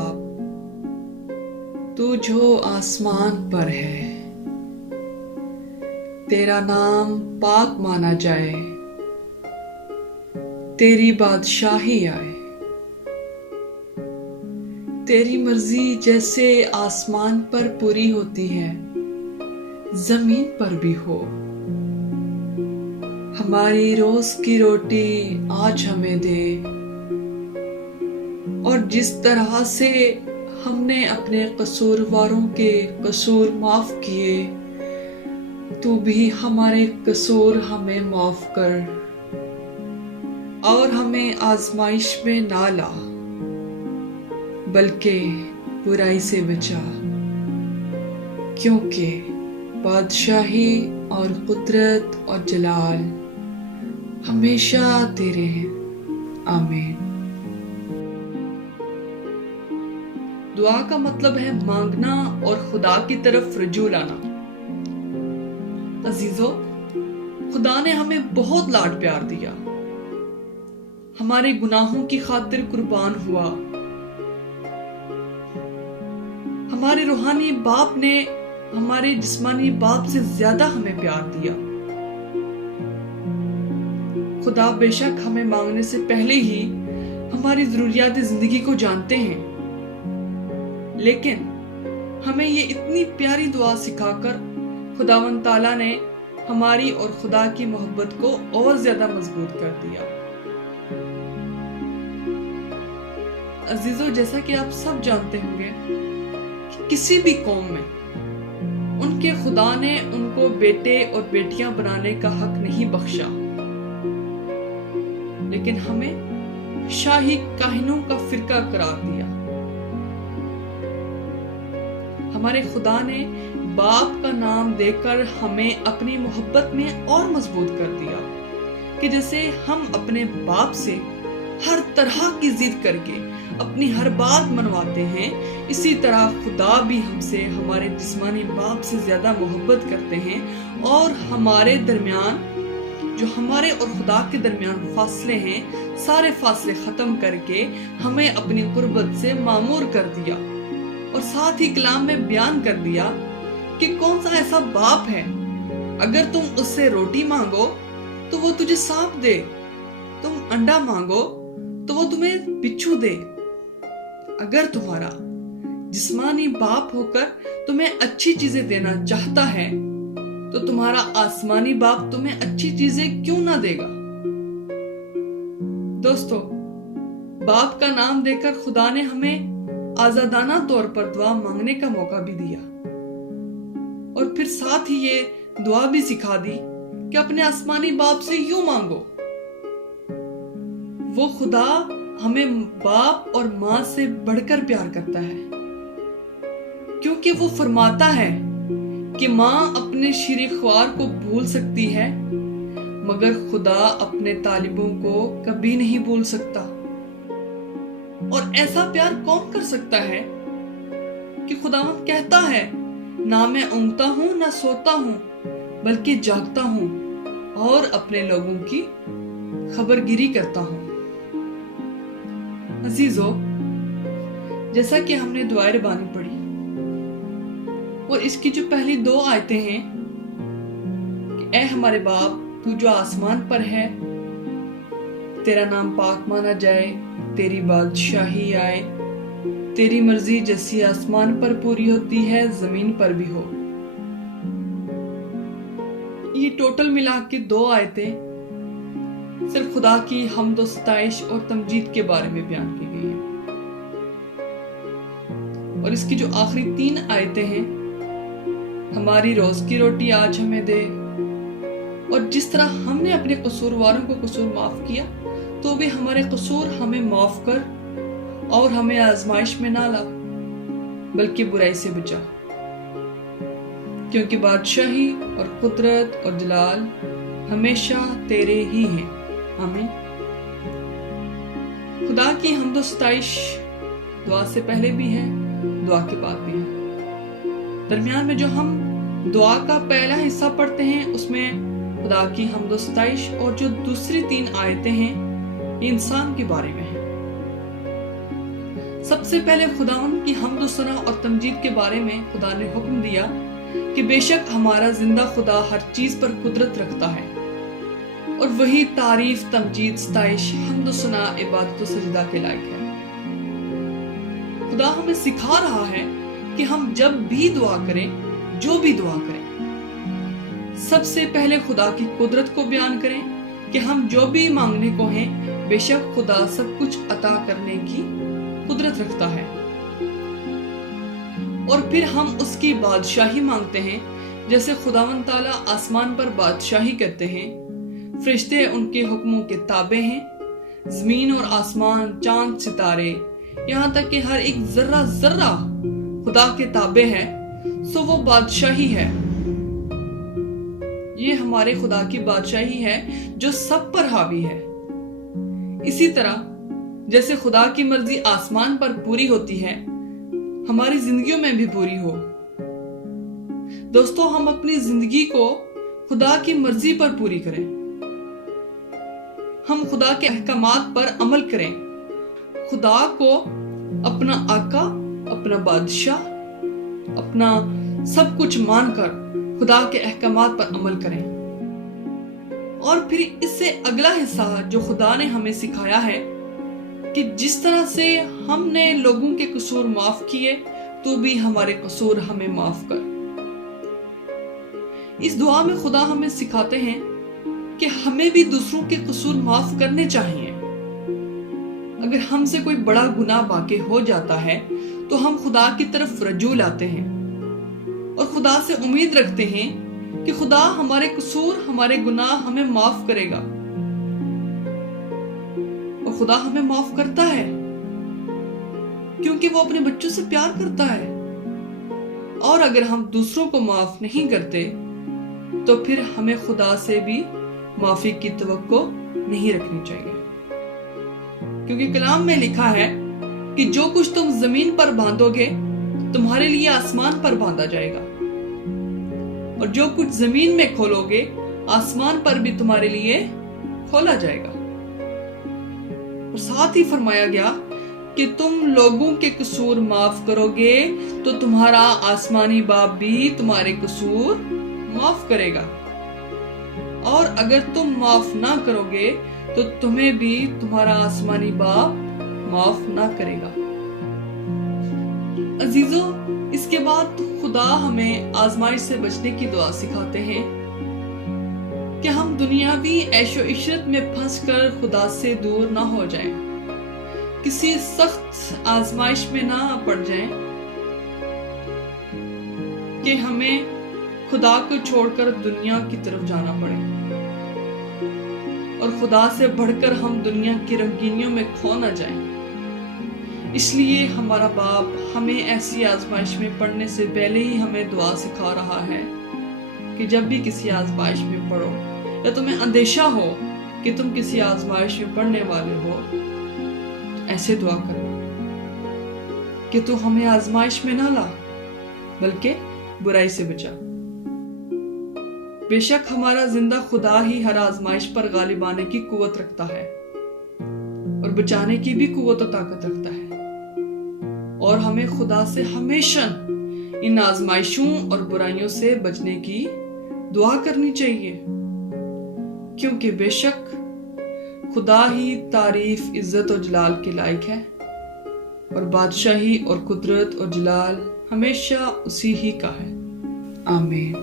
बाप, तू जो आसमान पर है, तेरा नाम पाक माना जाए, तेरी बादशाही आए, तेरी मर्जी जैसे आसमान पर पूरी होती है जमीन पर भी हो। हमारी रोज की रोटी आज हमें दे, और जिस तरह से हमने अपने कसूरवारों के कसूर माफ किए, तू भी हमारे कसूर हमें माफ कर, और हमें आजमाइश में ना ला, बल्कि बुराई से बचा, क्योंकि बादशाही और कुदरत और जलाल हमेशा तेरे हैं। आमीन। दुआ का मतलब है मांगना और खुदा की तरफ रजू लाना। अजीजों, खुदा ने हमें बहुत लाड प्यार दिया, हमारे गुनाहों की खातिर कुर्बान हुआ। हमारे रूहानी बाप ने हमारे जिस्मानी बाप से ज्यादा हमें प्यार दिया। खुदा बेशक हमें मांगने से पहले ही हमारी जरूरियात जिंदगी को जानते हैं, लेकिन हमें ये इतनी प्यारी दुआ सिखाकर खुदावंद ताला ने हमारी और खुदा की मोहब्बत को और ज्यादा मजबूत कर दिया। अजीजों, जैसा कि आप सब जानते होंगे कि किसी भी कौम में उनके खुदा ने उनको बेटे और बेटियां बनाने का हक नहीं बख्शा, लेकिन हमें शाही काहिनों का फिरका करार दिया। हमारे खुदा ने बाप का नाम देकर हमें अपनी मोहब्बत में और मजबूत कर दिया कि जैसे हम अपने बाप से हर तरह की जिद करके अपनी हर बात मनवाते हैं, इसी तरह खुदा भी हमसे हमारे जिस्मानी बाप से ज्यादा मोहब्बत करते हैं, और हमारे दरमियान जो हमारे और खुदा के दरमियान फासले हैं, सारे फासले खत्म करके हमें अपनी कुर्बत से मामूर कर दिया। और साथ ही कलाम में बयान कर दिया कि कौन सा ऐसा बाप है, अगर तुम उससे रोटी मांगो तो वो तुझे सांप दे, तुम अंडा मांगो तो वो तुम्हें बिच्छू दे। अगर तुम्हारा जिस्मानी बाप होकर तुम्हें अच्छी चीजें देना चाहता है, तो तुम्हारा आसमानी बाप तुम्हें अच्छी चीजें क्यों ना देगा। दोस्तों, बाप का नाम देकर खुदा ने हमें आजादाना तौर पर दुआ मांगने का मौका भी दिया, और फिर साथ ही ये दुआ भी सिखा दी कि अपने आसमानी बाप से यूं मांगो। वो खुदा हमें बाप और माँ से बढ़कर प्यार करता है, क्योंकि वो फरमाता है कि माँ अपने शीरे-ख्वार को भूल सकती है, मगर खुदा अपने तालिबों को कभी नहीं भूल सकता। और ऐसा प्यार कौन कर सकता है कि खुदावंद कहता है, ना मैं ऊँघता हूँ ना सोता हूँ, बल्कि जागता हूँ और अपने लोगों की खबरगिरी करता हूँ। अजीजों, जैसा कि हमने दुआए रबानी पढ़ी, और इसकी जो पहली दो आयतें हैं कि ऐ हमारे बाप, तू जो आसमान पर है, तेरा नाम पाक माना जाए, तेरी बादशाही आए, तेरी मर्जी जैसी आसमान पर पूरी होती है जमीन पर भी हो। ये टोटल मिला के दो आयतें सिर्फ खुदा की हम्द व सताइश और तमजीद के बारे में बयान की गई हैं, और इसकी जो आखिरी तीन आयतें हैं, हमारी रोज की रोटी आज हमें दे, और जिस तरह हमने अपने कसूरवारों को कसूर माफ किया, तो भी हमारे कसूर हमें माफ कर, और हमें आजमाइश में ना ला, बल्कि बुराई से बचा, क्योंकि बादशाही और कुदरत और जलाल हमेशा तेरे ही हैं। आमीन। खुदा की हम्द व सताइश दुआ से पहले भी है, दुआ के बाद भी है। दरमियान में जो हम दुआ का पहला हिस्सा पढ़ते हैं, उसमें खुदा की हम्द व सताइश, और जो दूसरी तीन आयतें हैं, ये इंसान के बारे में है। سب سے پہلے خداوند کی حمد و ثنا اور تمجید کے بارے میں خدا نے حکم دیا کہ بے شک ہمارا زندہ خدا ہر چیز پر قدرت رکھتا ہے، اور وہی تعریف، تمجید، ستائش، حمد و ثنا، عبادت و سجدہ کے لائق ہے۔ خدا ہمیں سکھا رہا ہے کہ ہم جب بھی دعا کریں، جو بھی دعا کریں، سب سے پہلے خدا کی قدرت کو بیان کریں کہ ہم جو بھی مانگنے کو ہیں، بے شک خدا سب کچھ عطا کرنے کی قدرت رکھتا ہے۔ اور پھر ہم اس کی بادشاہی مانگتے ہیں، جیسے خداوند تعالیٰ آسمان پر بادشاہی کرتے ہیں، فرشتے ان کے حکموں کے تابع ہیں، زمین اور آسمان، چاند، ستارے، یہاں تک کہ ہر ایک ذرہ ذرہ خدا کے تابع ہے، سو وہ بادشاہی ہے۔ یہ ہمارے خدا کی بادشاہی ہے جو سب پر حاوی ہے۔ اسی طرح جیسے خدا کی مرضی آسمان پر پوری ہوتی ہے، ہماری زندگیوں میں بھی پوری ہو۔ دوستو، ہم اپنی زندگی کو خدا کی مرضی پر پوری کریں، ہم خدا کے احکامات پر عمل کریں، خدا کو اپنا آقا، اپنا بادشاہ، اپنا سب کچھ مان کر خدا کے احکامات پر عمل کریں۔ اور پھر اس سے اگلا حصہ جو خدا نے ہمیں سکھایا ہے کہ جس طرح سے ہم نے لوگوں کے قصور معاف کیے، تو بھی ہمارے قصور ہمیں معاف کر۔ اس دعا میں خدا ہمیں سکھاتے ہیں کہ ہمیں بھی دوسروں کے قصور معاف کرنے چاہیے۔ اگر ہم سے کوئی بڑا گناہ واقع ہو جاتا ہے تو ہم خدا کی طرف رجوع لاتے ہیں اور خدا سے امید رکھتے ہیں کہ خدا ہمارے قصور، ہمارے گناہ ہمیں معاف کرے گا، اور خدا ہمیں معاف کرتا ہے کیونکہ وہ اپنے بچوں سے پیار کرتا ہے۔ اور اگر ہم دوسروں کو معاف نہیں کرتے تو پھر ہمیں خدا سے بھی معافی کی توقع نہیں رکھنی چاہیے، کیونکہ کلام میں لکھا ہے کہ جو کچھ تم زمین پر باندھو گے تمہارے لیے آسمان پر باندھا جائے گا، اور جو کچھ زمین میں کھولو گے آسمان پر بھی تمہارے لیے کھولا جائے گا۔ اور ساتھ ہی فرمایا گیا کہ تم لوگوں کے قصور معاف کرو گے تو تمہارا آسمانی باپ بھی تمہارے قصور معاف کرے گا، اور اگر تم معاف نہ کرو گے تو تمہیں بھی تمہارا آسمانی باپ معاف نہ کرے گا۔ عزیزو، اس کے بعد خدا ہمیں آزمائش سے بچنے کی دعا سکھاتے ہیں کہ ہم دنیاوی عیش و عشرت میں پھنس کر خدا سے دور نہ ہو جائیں، کسی سخت آزمائش میں نہ پڑ جائیں کہ ہمیں خدا کو چھوڑ کر دنیا کی طرف جانا پڑے، اور خدا سے بڑھ کر ہم دنیا کی رنگینیوں میں کھو نہ جائیں۔ اس لیے ہمارا باپ ہمیں ایسی آزمائش میں پڑنے سے پہلے ہی ہمیں دعا سکھا رہا ہے کہ جب بھی کسی آزمائش میں پڑو یا تمہیں اندیشہ ہو کہ تم کسی آزمائش میں پڑنے والے ہو، ایسے دعا کرو کہ تو ہمیں آزمائش میں نہ لا بلکہ برائی سے بچا۔ بے شک ہمارا زندہ خدا ہی ہر آزمائش پر غالب آنے کی قوت رکھتا ہے اور بچانے کی بھی قوت و طاقت رکھتا ہے، اور ہمیں خدا سے ہمیشہ ان آزمائشوں اور برائیوں سے بچنے کی دعا کرنی چاہیے، کیونکہ بے شک خدا ہی تعریف، عزت اور جلال کے لائق ہے، اور بادشاہی اور قدرت اور جلال ہمیشہ اسی ہی کا ہے۔ آمین۔